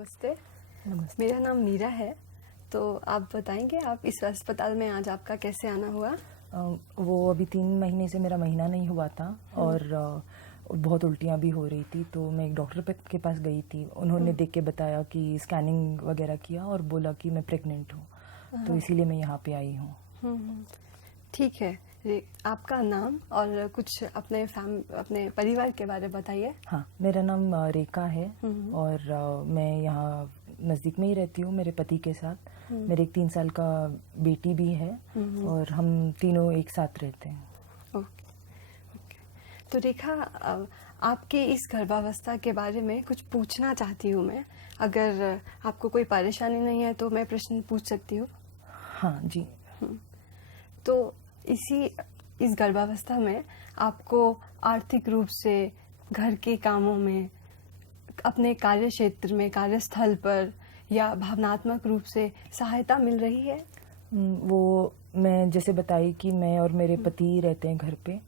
नमस्ते। नमस्ते। मेरा नाम मीरा है। तो आप बताएंगे आप इस अस्पताल में आज आपका कैसे आना हुआ? वो अभी 3 महीने से मेरा महीना नहीं हुआ था और बहुत उल्टियाँ भी हो रही थी, तो मैं एक डॉक्टर के पास गई थी। उन्होंने देख के बताया कि स्कैनिंग वगैरह किया और बोला कि मैं प्रेग्नेंट हूँ, तो इसीलिए मैं यहाँ पे आई हूँ। ठीक है। आपका नाम और कुछ अपने परिवार के बारे में बताइए। हाँ, मेरा नाम रेखा है और मैं यहाँ नज़दीक में ही रहती हूँ मेरे पति के साथ। मेरे एक 3 साल का बेटी भी है और हम तीनों एक साथ रहते हैं। ओके। तो रेखा, आपके इस गर्भावस्था के बारे में कुछ पूछना चाहती हूँ मैं। अगर आपको कोई परेशानी नहीं है तो मैं प्रश्न पूछ सकती हूँ? हाँ जी। तो इस गर्भावस्था में आपको आर्थिक रूप से घर के कामों में, अपने कार्य क्षेत्र में, कार्यस्थल पर या भावनात्मक रूप से सहायता मिल रही है? वो मैं जैसे बताई कि मैं और मेरे पति रहते हैं घर पे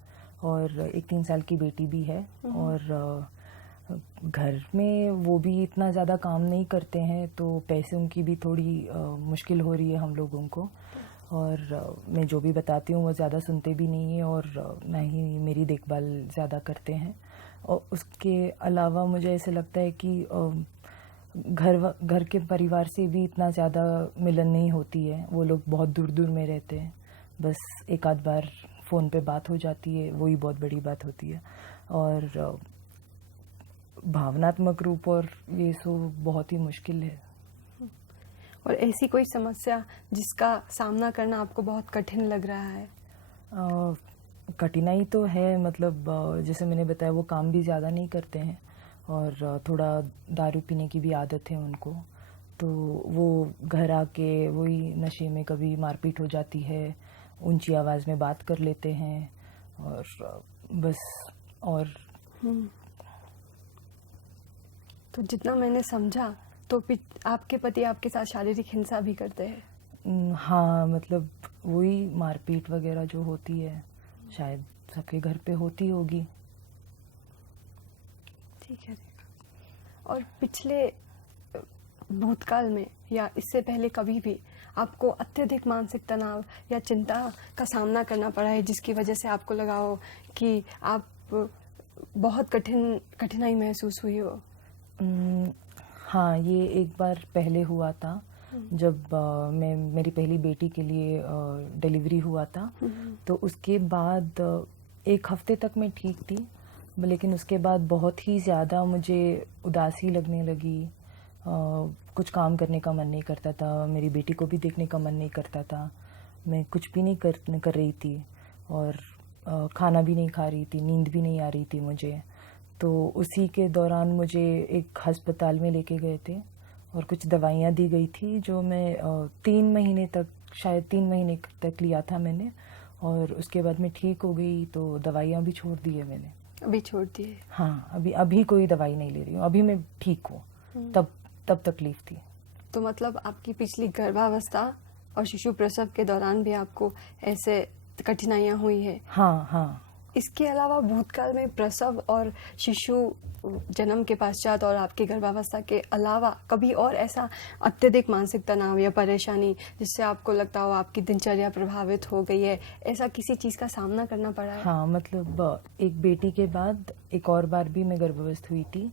और एक 3 साल की बेटी भी है और घर में वो भी इतना ज़्यादा काम नहीं करते हैं, तो पैसों की भी थोड़ी मुश्किल हो रही है हम लोगों को। और मैं जो भी बताती हूँ वो ज़्यादा सुनते भी नहीं है और ना ही मेरी देखभाल ज़्यादा करते हैं। और उसके अलावा मुझे ऐसे लगता है कि घर के परिवार से भी इतना ज़्यादा मिलन नहीं होती है। वो लोग बहुत दूर दूर में रहते हैं, बस एक आध बार फ़ोन पे बात हो जाती है, वही बहुत बड़ी बात होती है। और भावनात्मक रूप और ये सब बहुत ही मुश्किल है। और ऐसी कोई समस्या जिसका सामना करना आपको बहुत कठिन लग रहा है? कठिनाई तो है, मतलब जैसे मैंने बताया वो काम भी ज़्यादा नहीं करते हैं और थोड़ा दारू पीने की भी आदत है उनको, तो वो घर आके वही नशे में कभी मारपीट हो जाती है, ऊंची आवाज़ में बात कर लेते हैं और बस। और तो जितना मैंने समझा तो आपके पति आपके साथ शारीरिक हिंसा भी करते हैं? हाँ, मतलब वही मारपीट वगैरह जो होती है शायद सबके घर पे होती होगी। ठीक है। और पिछले भूतकाल में या इससे पहले कभी भी आपको अत्यधिक मानसिक तनाव या चिंता का सामना करना पड़ा है जिसकी वजह से आपको लगा हो कि आप बहुत कठिनाई महसूस हुई हो? हाँ, ये एक बार पहले हुआ था जब मेरी पहली बेटी के लिए डिलीवरी हुआ था। तो उसके बाद 1 हफ्ते तक मैं ठीक थी, लेकिन उसके बाद बहुत ही ज़्यादा मुझे उदासी लगने लगी। कुछ काम करने का मन नहीं करता था, मेरी बेटी को भी देखने का मन नहीं करता था, मैं कुछ भी नहीं कर रही थी और खाना भी नहीं खा रही थी, नींद भी नहीं आ रही थी मुझे। तो उसी के दौरान मुझे एक अस्पताल में लेके गए थे और कुछ दवाइयाँ दी गई थी जो मैं 3 महीने तक, शायद 3 महीने तक लिया था मैंने, और उसके बाद मैं ठीक हो गई तो दवाइयाँ भी छोड़ दी है मैंने। अभी छोड़ दिए? हाँ, अभी कोई दवाई नहीं ले रही हूँ, अभी मैं ठीक हूँ। तब तकलीफ थी। तो मतलब आपकी पिछली गर्भावस्था और शिशु प्रसव के दौरान भी आपको ऐसे कठिनाइयाँ हुई है? हाँ हाँ। इसके अलावा भूतकाल में प्रसव और शिशु जन्म के पश्चात और आपकी गर्भावस्था के अलावा कभी और ऐसा अत्यधिक मानसिक तनाव या परेशानी जिससे आपको लगता हो आपकी दिनचर्या प्रभावित हो गई है, ऐसा किसी चीज़ का सामना करना पड़ा है? हाँ, मतलब एक बेटी के बाद एक और बार भी मैं गर्भवती हुई थी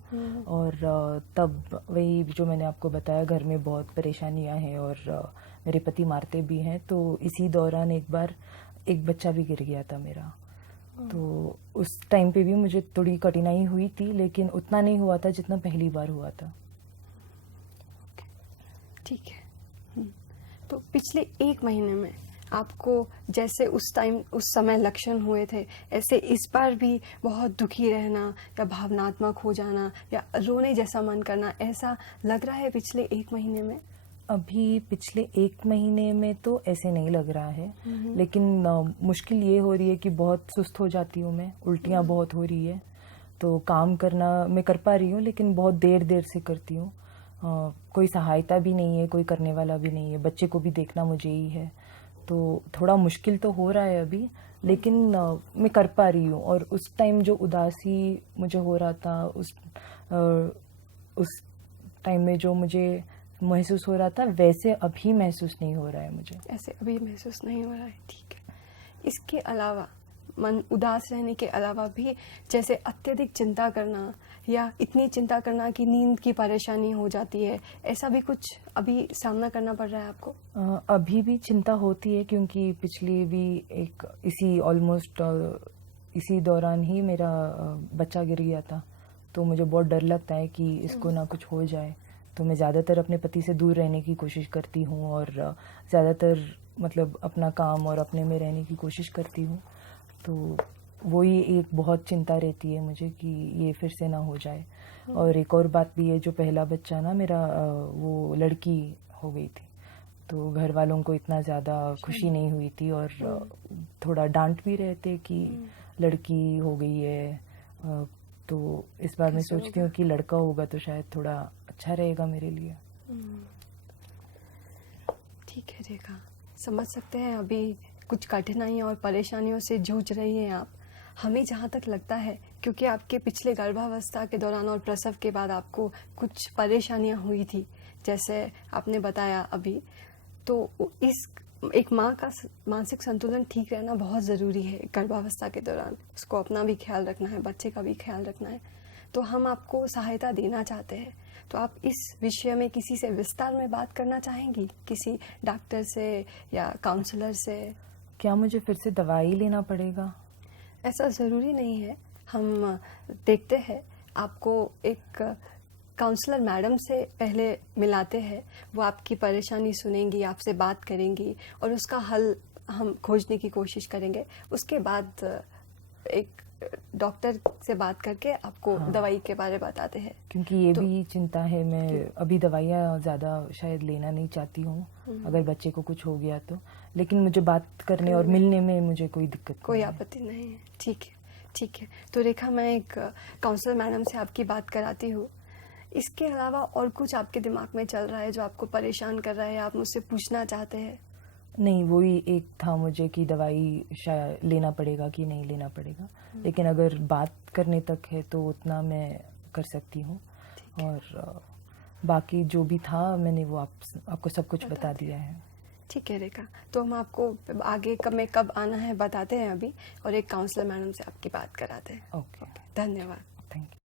और तब वही जो मैंने आपको बताया, घर में बहुत परेशानियां हैं और मेरे पति मारते भी हैं, तो इसी दौरान एक बार एक बच्चा भी गिर गया था मेरा। तो उस टाइम पे भी मुझे थोड़ी कठिनाई हुई थी, लेकिन उतना नहीं हुआ था जितना पहली बार हुआ था। ठीक है। तो पिछले 1 महीने में आपको जैसे उस समय लक्षण हुए थे, ऐसे इस बार भी बहुत दुखी रहना या भावनात्मक हो जाना या रोने जैसा मन करना, ऐसा लग रहा है पिछले 1 महीने में? अभी पिछले 1 महीने में तो ऐसे नहीं लग रहा है, लेकिन मुश्किल ये हो रही है कि बहुत सुस्त हो जाती हूँ मैं, उल्टियाँ बहुत हो रही है, तो काम करना मैं कर पा रही हूँ लेकिन बहुत देर से करती हूँ। कोई सहायता भी नहीं है, कोई करने वाला भी नहीं है, बच्चे को भी देखना मुझे ही है, तो थोड़ा मुश्किल तो हो रहा है अभी, लेकिन मैं कर पा रही हूँ। और उस टाइम जो उदासी मुझे हो रहा था, उस टाइम में जो मुझे महसूस हो रहा था वैसे अभी महसूस नहीं हो रहा है मुझे। ऐसे अभी महसूस नहीं हो रहा है, ठीक है। इसके अलावा मन उदास रहने के अलावा भी जैसे अत्यधिक चिंता करना या इतनी चिंता करना कि नींद की परेशानी हो जाती है, ऐसा भी कुछ अभी सामना करना पड़ रहा है आपको? अभी भी चिंता होती है क्योंकि पिछली भी एक इसी दौरान ही मेरा बच्चा गिर गया था, तो मुझे बहुत डर लगता है कि इसको ना कुछ हो जाए। तो मैं ज़्यादातर अपने पति से दूर रहने की कोशिश करती हूँ और ज़्यादातर मतलब अपना काम और अपने में रहने की कोशिश करती हूँ। तो वही एक बहुत चिंता रहती है मुझे कि ये फिर से ना हो जाए। और एक और बात भी है, जो पहला बच्चा ना मेरा वो लड़की हो गई थी, तो घर वालों को इतना ज़्यादा खुशी नहीं हुई थी और थोड़ा डांट भी रहे थे कि लड़की हो गई है। तो इस बार मैं सोचती हूँ कि लड़का होगा तो शायद थोड़ा अच्छा रहेगा मेरे लिए। ठीक है रेखा, समझ सकते हैं अभी कुछ कठिनाइयों और परेशानियों से जूझ रही हैं आप। हमें जहाँ तक लगता है, क्योंकि आपके पिछले गर्भावस्था के दौरान और प्रसव के बाद आपको कुछ परेशानियाँ हुई थी, जैसे आपने बताया अभी, तो इस एक माँ का मानसिक संतुलन ठीक रहना बहुत ज़रूरी है गर्भावस्था के दौरान। उसको अपना भी ख्याल रखना है, बच्चे का भी ख्याल रखना है। तो हम आपको सहायता देना चाहते हैं। तो आप इस विषय में किसी से विस्तार में बात करना चाहेंगी, किसी डॉक्टर से या काउंसलर से? क्या मुझे फिर से दवाई लेना पड़ेगा? ऐसा ज़रूरी नहीं है, हम देखते हैं आपको एक काउंसलर मैडम से पहले मिलाते हैं। वो आपकी परेशानी सुनेंगी, आपसे बात करेंगी और उसका हल हम खोजने की कोशिश करेंगे। उसके बाद एक डॉक्टर से बात करके आपको दवाई के बारे बताते हैं। क्योंकि ये भी चिंता है, मैं अभी दवाइयाँ ज़्यादा शायद लेना नहीं चाहती हूँ अगर बच्चे को कुछ हो गया तो, लेकिन मुझे बात करने और मिलने में मुझे कोई दिक्कत कोई आपत्ति नहीं है। ठीक है, ठीक है। तो रेखा, मैं एक काउंसलर मैडम से आपकी बात कराती हूँ। इसके अलावा और कुछ आपके दिमाग में चल रहा है जो आपको परेशान कर रहा है, आप मुझसे पूछना चाहते हैं? नहीं, वही एक था मुझे कि दवाई शायद लेना पड़ेगा कि नहीं लेना पड़ेगा, लेकिन अगर बात करने तक है तो उतना मैं कर सकती हूँ। और बाकी जो भी था मैंने वो आपको सब कुछ बता दिया है। ठीक है रेखा, तो हम आपको आगे कब आना है बताते हैं अभी, और एक काउंसलर मैडम से आपकी बात कराते हैं। ओके, धन्यवाद। Thank you.